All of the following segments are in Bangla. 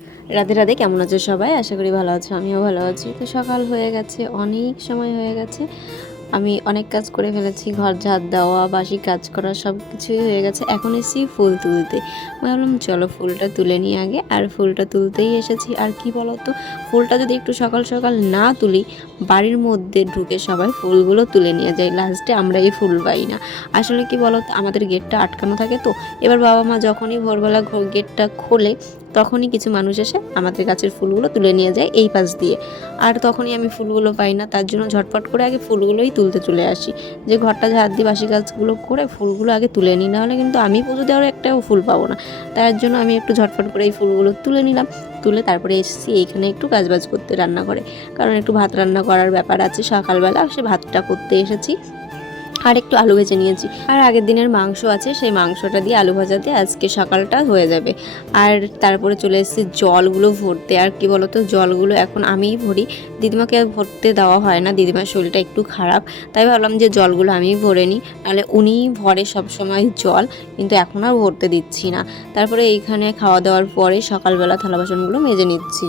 রাধে রাধে, কেমন আছো সবাই? আশা করি ভালো আছো, আমিও ভালো আছি। তো সকাল হয়ে গেছে, অনেক সময় হয়ে গেছে। আমি অনেক কাজ করে ফেলেছি, ঘর ঝাড় দেওয়া, বাসি কাজ করা সব কিছুই হয়ে গেছে। এখন এসেছি ফুল তুলতে। ভাবলাম চলো ফুলটা তুলে নিই আগে। আর ফুলটা তুলতেই এসেছি। আর কি বলো তো, ফুলটা যদি একটু সকাল সকাল না তুলি, বাড়ির মধ্যে ঢুকে সবাই ফুলগুলো তুলে নিয়ে যায়, লাস্টে আমরা এই ফুল পাই না। আসলে কি বলো তো, আমাদের গেটটা আটকানো থাকে। তো এবার বাবা মা যখনই ভোরবেলা গেটটা খোলে, তখনই কিছু মানুষ এসে আমাদের গাছের ফুলগুলো তুলে নিয়ে যায় এই পাশ দিয়ে। আর তখনই আমি ফুলগুলো পাই না, তার জন্য ঝটপট করে আগে ফুলগুলোই তুলতে চলে আসি, যে ঘরটা ঝাড় দিয়ে বাসি কাজগুলো করে ফুলগুলো আগে তুলে নিই, নাহলে কিন্তু আমি পুজো দেওয়ার একটাও ফুল পাবো না। তার জন্য আমি একটু ঝটপট করে এই ফুলগুলো তুলে নিলাম। তুলে তারপরে এসেছি এইখানে একটু কাজবাজ করতে, রান্না করে, কারণ একটু ভাত রান্না করার ব্যাপার আছে সকালবেলা, সে ভাতটা করতে এসেছি। আর একটু আলু ভেজে নিয়েছি, আর আগের দিনের মাংস আছে, সেই মাংসটা দিয়ে আলু ভাজাতে আজকে সকালটা হয়ে যাবে। আর তারপরে চলে এসেছি জলগুলো ভরতে। আর কি বলতো, জলগুলো এখন আমিই ভরি, দিদিমাকে আর ভরতে দেওয়া হয় না, দিদিমার শরীরটা একটু খারাপ, তাই ভাবলাম যে জলগুলো আমিই ভরে নিই, নাহলে উনিই ভরে সবসময় জল, কিন্তু এখন আর ভরতে দিচ্ছি না। তারপরে এইখানে খাওয়া দাওয়ার পরে সকালবেলা থালা বাসনগুলো মেজে নিচ্ছি।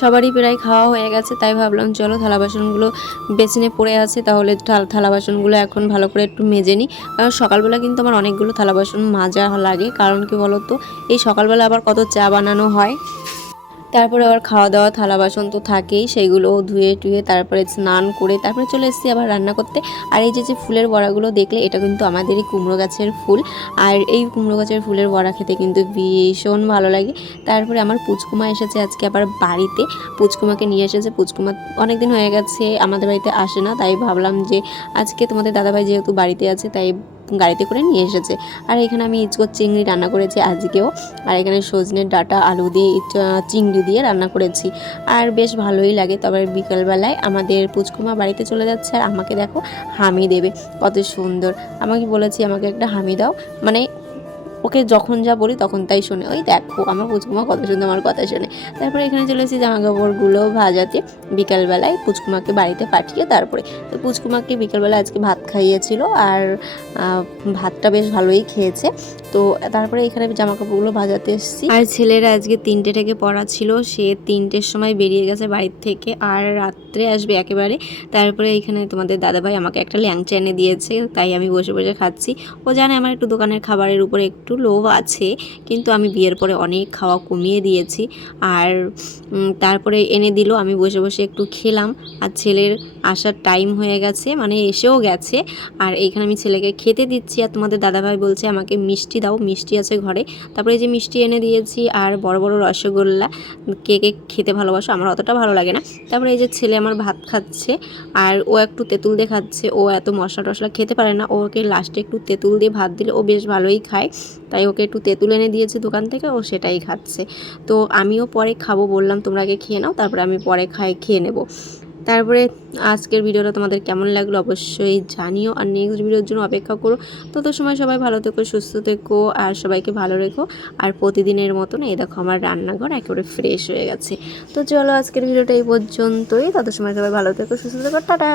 সবারই প্রায় খাওয়া হয়ে গেছে, তাই ভাবলাম চলো থালা বাসনগুলো বেসিনে পড়ে আছে, তাহলে থালা বাসনগুলো এখন ভালো করে একটু মেজে নিই। কারণ সকালবেলা কিন্তু আমার অনেকগুলো থালা বাসন মাজা লাগে, কারণ কি বলো তো, এই সকালবেলা আবার কত চা বানানো হয়, তারপরে আবার খাওয়া দাওয়া থালা বাসন তো থাকেই, সেগুলো ধুয়ে টুয়ে তারপরে স্নান করে তারপরে চলে এসেছি আবার রান্না করতে। আর এই যে ফুলের বড়াগুলো দেখলে, এটা কিন্তু আমাদেরই কুমড়ো গাছের ফুল। আর এই কুমড়ো গাছের ফুলের বড়া খেতে কিন্তু ভীষণ ভালো লাগে। তারপরে আমার পুচকুমা এসেছে আজকে আবার বাড়িতে, পুচকুমাকে নিয়ে এসেছে। পুচকুমা অনেক দিন হয়ে গেছে আমাদের বাড়িতে আসে না, তাই ভাবলাম যে আজকে তোমাদের দাদাভাই যেহেতু বাড়িতে আছে, তাই গাড়িতে করে নিয়ে এসেছে। আর এখানে আমি ইচকোর চিংড়ি রান্না করেছি আজকেও। আর এখানে সজনের ডাঁটা আলু দিয়ে চিংড়ি দিয়ে রান্না করেছি, আর বেশ ভালোই লাগে। তবে বিকালবেলায় আমাদের পুচকুমা বাড়িতে চলে যাচ্ছে, আর আমাকে দেখো হামি দেবে, কত সুন্দর। আমাকে বলেছি আমাকে একটা হামি দাও, মানে ওকে যখন যা বলি তখন তাই শোনে। ওই দেখো আমার পুচকুমা কত সুন্দর আমার কথা শোনে। তারপরে এখানে চলে এসেছি জামা কাপড়গুলো ভাজাতে, বিকালবেলায় পুচকুমাকে বাড়িতে পাঠিয়ে। তারপরে তো পুচকুমাকে বিকালবেলা আজকে ভাত খাইয়েছিল, আর ভাতটা বেশ ভালোই খেয়েছে। তো তারপরে এখানে জামা কাপড়গুলো ভাজাতে এসেছি। আর ছেলেরা আজকে 3টে থেকে পড়া ছিল, সে 3টের সময় বেরিয়ে গেছে বাড়ির থেকে, আর রাত্রে আসবে একেবারে। তারপরে এখানে তোমাদের দাদাভাই আমাকে একটা ল্যাংচা এনে দিয়েছে, তাই আমি বসে বসে খাচ্ছি। ও জানে আমার একটু দোকানের খাবারের উপরে একটু লোভ আছে, কিন্তু আমি বিয়ের পরে অনেক খাওয়া কমিয়ে দিয়েছি। আর তারপরে এনে দিল, আমি বসে বসে একটু খেলাম। আর ছেলের আসার টাইম হয়ে গেছে, মানে এসেও গেছে। আর এইখানে আমি ছেলেকে খেতে দিচ্ছি, আর তোমাদের দাদাভাই বলছে আমাকে মিষ্টি দাও, মিষ্টি আছে ঘরে। তারপরে এই যে মিষ্টি এনে দিয়েছি, আর বড় বড় রসগোল্লা। কে কে খেতে ভালোবাসো, আমার অতটা ভালো লাগে না। তারপরে এই যে ছেলে আমার ভাত খাচ্ছে, আর ও একটু তেঁতুল দিয়ে খাচ্ছে, ও এত মশলা টশলা খেতে পারে না, ওকে লাস্টে একটু তেঁতুল দিয়ে ভাত দিলে ও বেশ ভালোই খায়, তাই ওকে একটু তেঁতুল এনে দিয়েছে দোকান থেকে, ও সেটাই খাচ্ছে। তো আমিও পরে খাবো, বললাম তোমরা আগে খেয়ে নাও, তারপরে আমি পরে খেয়ে নেবো। তারপরে আজকের ভিডিওটা তোমাদের কেমন লাগলো অবশ্যই জানিও, আর নেক্সট ভিডিওর জন্য অপেক্ষা করো। তত সময় সবাই ভালো থেকো, সুস্থ থেকো, আর সবাইকে ভালো রেখো। আর প্রতিদিনের মতন এই দেখো আমার রান্নাঘর একেবারে ফ্রেশ হয়ে গেছে। তো চলো আজকের ভিডিওটা এই পর্যন্তই, তত সময় সবাই ভালো থেকো, সুস্থ থেকো, টাটা।